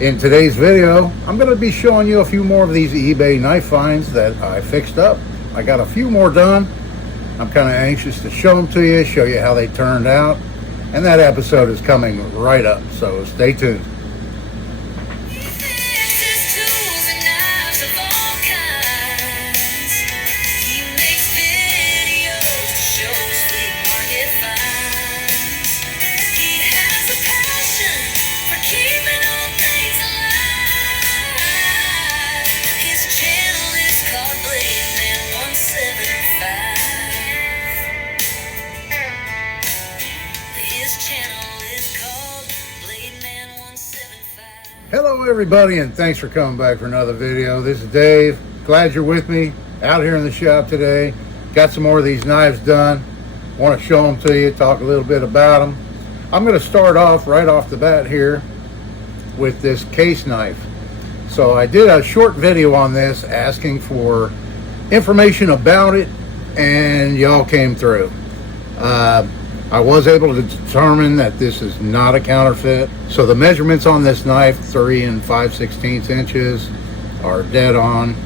In today's video, I'm going to be showing you a few more of these eBay knife finds that I fixed up. I got a few more done. I'm kind of anxious to show them to you, show you how they turned out. And that episode is coming right up, so stay tuned. Hello everybody, and thanks for coming back for another video. This is Dave. Glad you're with me out here in the shop today. Got some more of these knives done. Want to show them to you, talk a little bit about them. I'm going to start off right off the bat here with this case knife. So I did a short video on this asking for information about it, and y'all came through. I was able to determine that this is not a counterfeit. So the measurements on this knife, 3 5/16 inches, are dead on.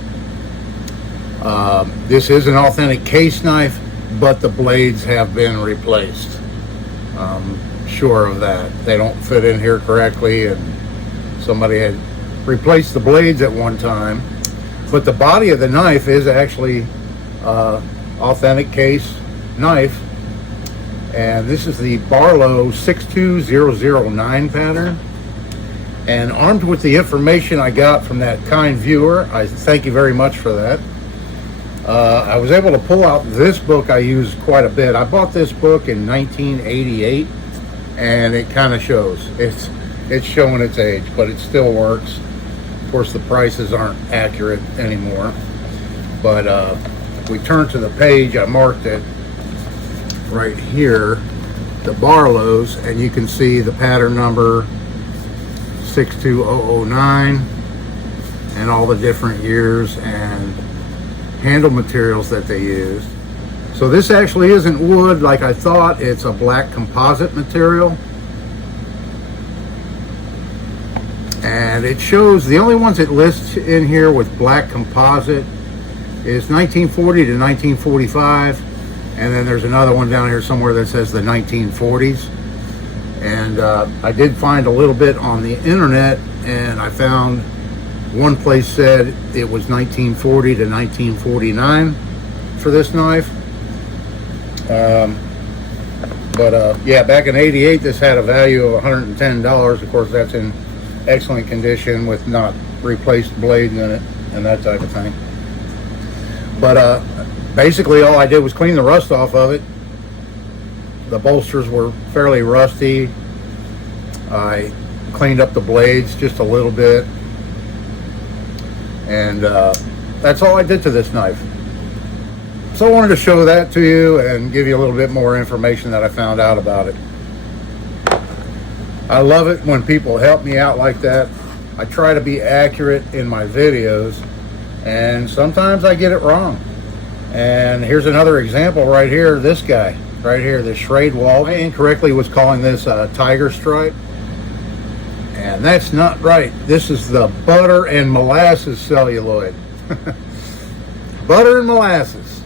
This is an authentic case knife, but the blades have been replaced. I'm sure of that. They don't fit in here correctly, and somebody had replaced the blades at one time. But the body of the knife is actually authentic case knife. And this is the Barlo 62009 pattern. And armed with the information I got from that kind viewer, I thank you very much for that. I was able to pull out this book I use quite a bit. I bought this book in 1988, and it kind of shows. It's showing its age, but it still works. Of course, the prices aren't accurate anymore. But if we turn to the page, I marked it right here, the Barlows, and you can see the pattern number 62009 and all the different years and handle materials that they used. So this actually isn't wood like I thought. It's a black composite material, and it shows the only ones it lists in here with black composite is 1940 to 1945. And then there's another one down here somewhere that says the 1940s. And I did find a little bit on the internet, and I found one place said it was 1940 to 1949 for this knife. Yeah, back in '88, this had a value of $110. Of course, that's in excellent condition with not replaced blades in it and that type of thing. But basically, all I did was clean the rust off of it. The bolsters were fairly rusty. I cleaned up the blades just a little bit. And that's all I did to this knife. So I wanted to show that to you and give you a little bit more information that I found out about it. I love it when people help me out like that. I try to be accurate in my videos, and sometimes I get it wrong. And here's another example right here. This guy right here, the Shrade Walton, I incorrectly was calling this a tiger stripe, and that's not right. This is the butter and molasses celluloid. Butter and molasses.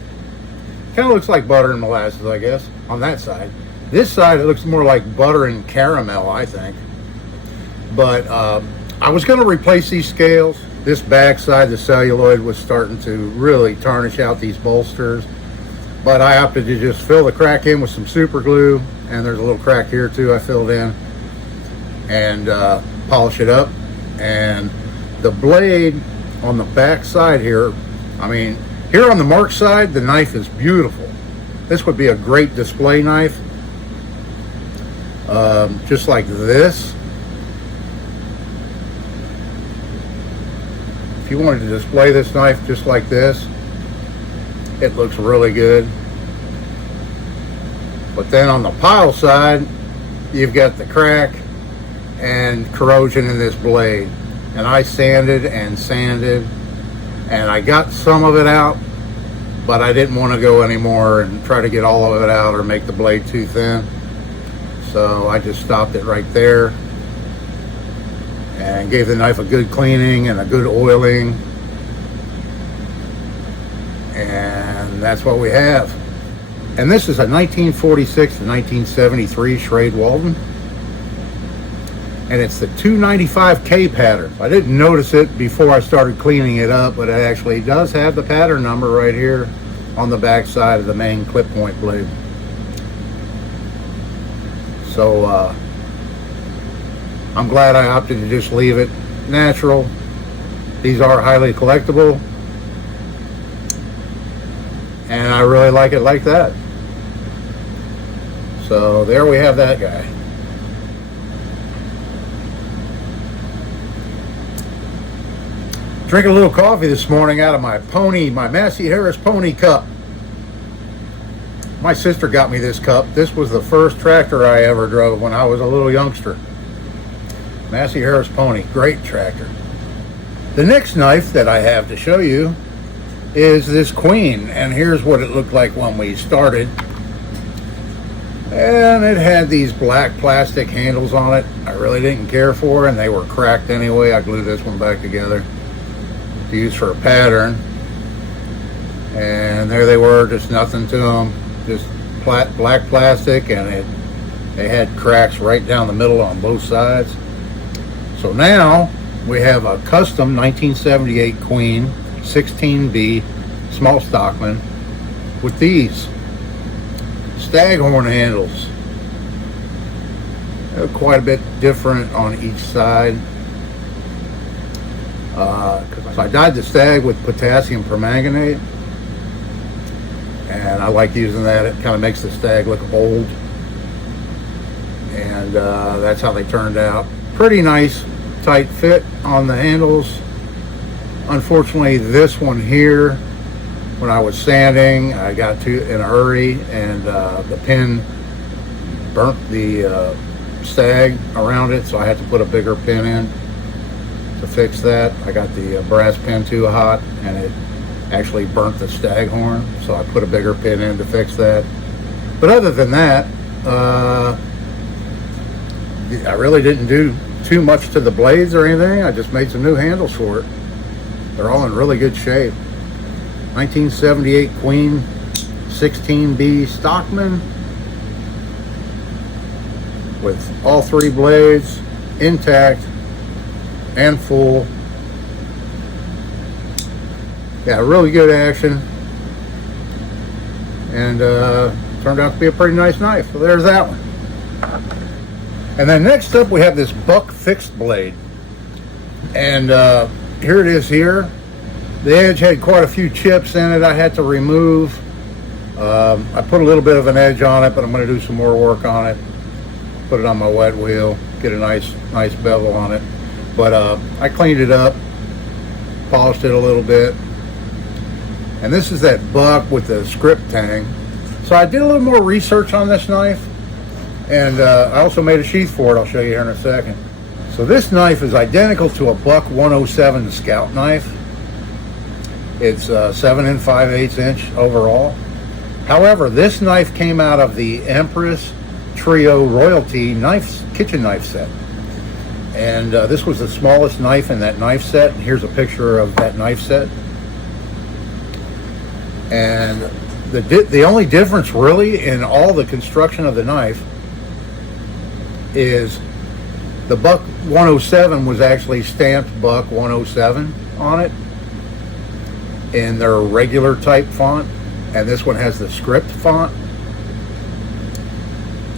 Kind of looks like butter and molasses, I guess, on that side. This side, it looks more like butter and caramel, I think. But I was going to replace these scales. This back side, the celluloid, was starting to really tarnish out these bolsters, but I opted to just fill the crack in with some super glue, and there's a little crack here too I filled in, and polish it up. And the blade on the back side here, I mean, here on the mark side, the knife is beautiful. This would be a great display knife, just like this. If you wanted to display this knife just like this, it looks really good. But then on the pile side, you've got the crack and corrosion in this blade. And I sanded and sanded, and I got some of it out, but I didn't want to go anymore and try to get all of it out or make the blade too thin. So I just stopped it right there. and gave the knife a good cleaning and a good oiling, and that's what we have. And this is a 1946 to 1973 Shrade Walton, and it's the 295K pattern. I didn't notice it before I started cleaning it up, but it actually does have the pattern number right here on the back side of the main clip point blade. So I'm glad I opted to just leave it natural. These are highly collectible, and I really like it like that. So there we have that guy. Drinking a little coffee this morning out of my Massey Harris Pony cup. My sister got me this cup. This was the first tractor I ever drove when I was a little youngster. Massey Harris Pony, great tractor. The next knife that I have to show you is this Queen, and here's what it looked like when we started. And it had these black plastic handles on it. I really didn't care for, and they were cracked anyway. I glued this one back together to use for a pattern, and there they were, just nothing to them, just black plastic, and they had cracks right down the middle on both sides. So now we have a custom 1978 Queen 16B small stockman with these staghorn handles. They're quite a bit different on each side. So I dyed the stag with potassium permanganate, and I like using that. It kind of makes the stag look old, and that's how they turned out. Pretty nice tight fit on the handles. Unfortunately, this one here, when I was sanding, I got to in a hurry, and the pin burnt the stag around it, so I had to put a bigger pin in to fix that. I got the brass pin too hot, and it actually burnt the staghorn, so I put a bigger pin in to fix that. But other than that, I really didn't do too much to the blades or anything. I just made some new handles for it. They're all in really good shape. 1978 Queen 16B Stockman with all three blades intact and full. Yeah, really good action, and turned out to be a pretty nice knife. So there's that one. And then next up we have this buck fixed blade, and here it is here. The edge had quite a few chips in it I had to remove. I put a little bit of an edge on it, but I'm going to do some more work on it. Put it on my wet wheel, get a nice bevel on it. But I cleaned it up, polished it a little bit. And this is that buck with the script tang. So I did a little more research on this knife, and I also made a sheath for it. I'll show you here in a second. So this knife is identical to a Buck 107 Scout knife. It's 7 5/8 inch overall. However, this knife came out of the Empress Trio Royalty kitchen knife set. And this was the smallest knife in that knife set. Here's a picture of that knife set. And the only difference really in all the construction of the knife is the Buck 107 was actually stamped Buck 107 on it in their regular type font, and this one has the script font,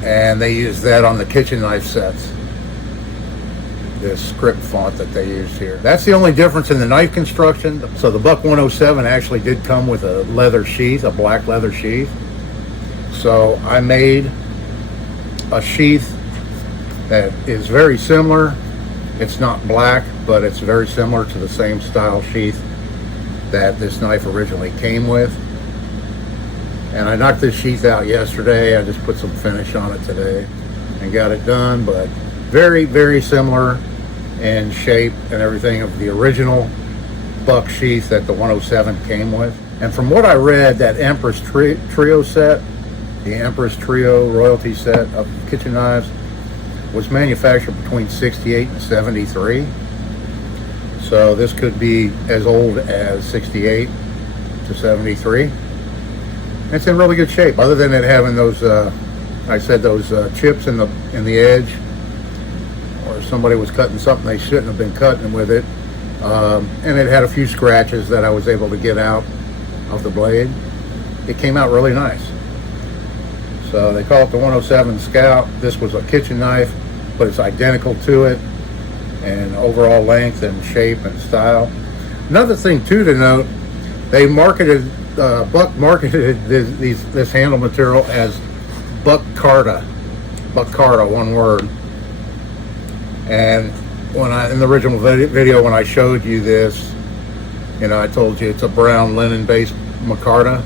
and they use that on the kitchen knife sets, this script font that they used here. That's the only difference in the knife construction. So the Buck 107 actually did come with a leather sheath, a black leather sheath. So I made a sheath that is very similar. It's not black, but it's very similar to the same style sheath that this knife originally came with. And I knocked this sheath out yesterday. I just put some finish on it today and got it done, but very, very similar in shape and everything of the original Buck sheath that the 107 came with. And from what I read, that Empress Trio set, the Empress Trio Royalty set of kitchen knives, was manufactured between 68 and 73. So this could be as old as 68 to 73. It's in really good shape, other than it having those, I said, those chips in the edge, or somebody was cutting something they shouldn't have been cutting with it. And it had a few scratches that I was able to get out of the blade. It came out really nice. So they call it the 107 Scout. This was a kitchen knife, but it's identical to it in overall length and shape and style. Another thing too to note, they marketed, Buck marketed this handle material as Buck-Carta, one word. And when in the original video, when I showed you this, you know, I told you it's a brown linen-based micarta,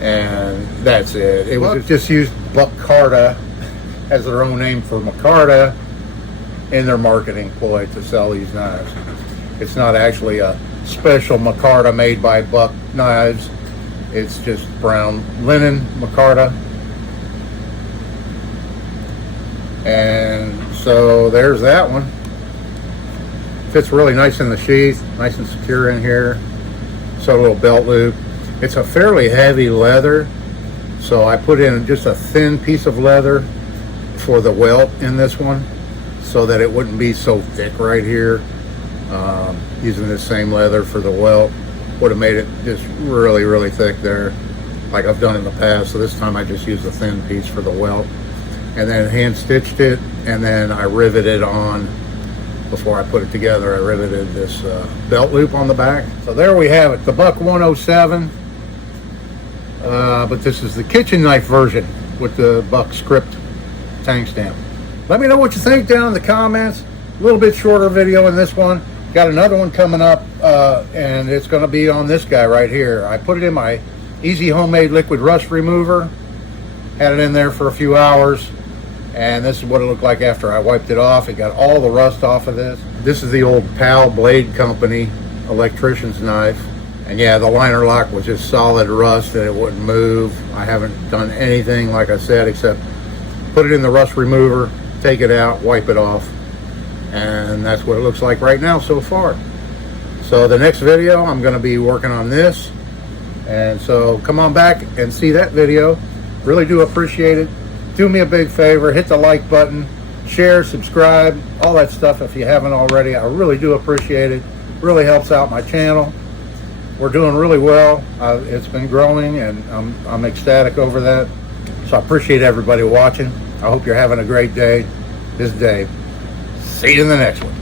and that's it. It was just used Buck-Carta as their own name for micarta in their marketing ploy to sell these knives. It's not actually a special micarta made by Buck Knives. It's just brown linen micarta. And so there's that one. Fits really nice in the sheath, nice and secure in here. So a little belt loop. It's a fairly heavy leather, so I put in just a thin piece of leather for the welt in this one, so that it wouldn't be so thick right here. Using this same leather for the welt would have made it just really, really thick there, like I've done in the past. So this time I just used a thin piece for the welt, and then hand stitched it, and then I riveted on. Before I put it together, I riveted this belt loop on the back. So there we have it, the Buck 107. But this is the kitchen knife version with the Buck script tank stamp. Let me know what you think down in the comments. A little bit shorter video in this one. Got another one coming up, and it's going to be on this guy right here. I put it in my Easy Homemade Liquid Rust Remover. Had it in there for a few hours. And this is what it looked like after I wiped it off. It got all the rust off of this. This is the old PAL Blade Company electrician's knife. And yeah, the liner lock was just solid rust and it wouldn't move. I haven't done anything, like I said, except put it in the rust remover, take it out, wipe it off. And that's what it looks like right now so far. So the next video, I'm going to be working on this. And so come on back and see that video. Really do appreciate it. Do me a big favor, hit the like button, share, subscribe, all that stuff if you haven't already. I really do appreciate it. Really helps out my channel. We're doing really well. It's been growing, and I'm ecstatic over that. So I appreciate everybody watching. I hope you're having a great day. This is Dave. See you in the next one.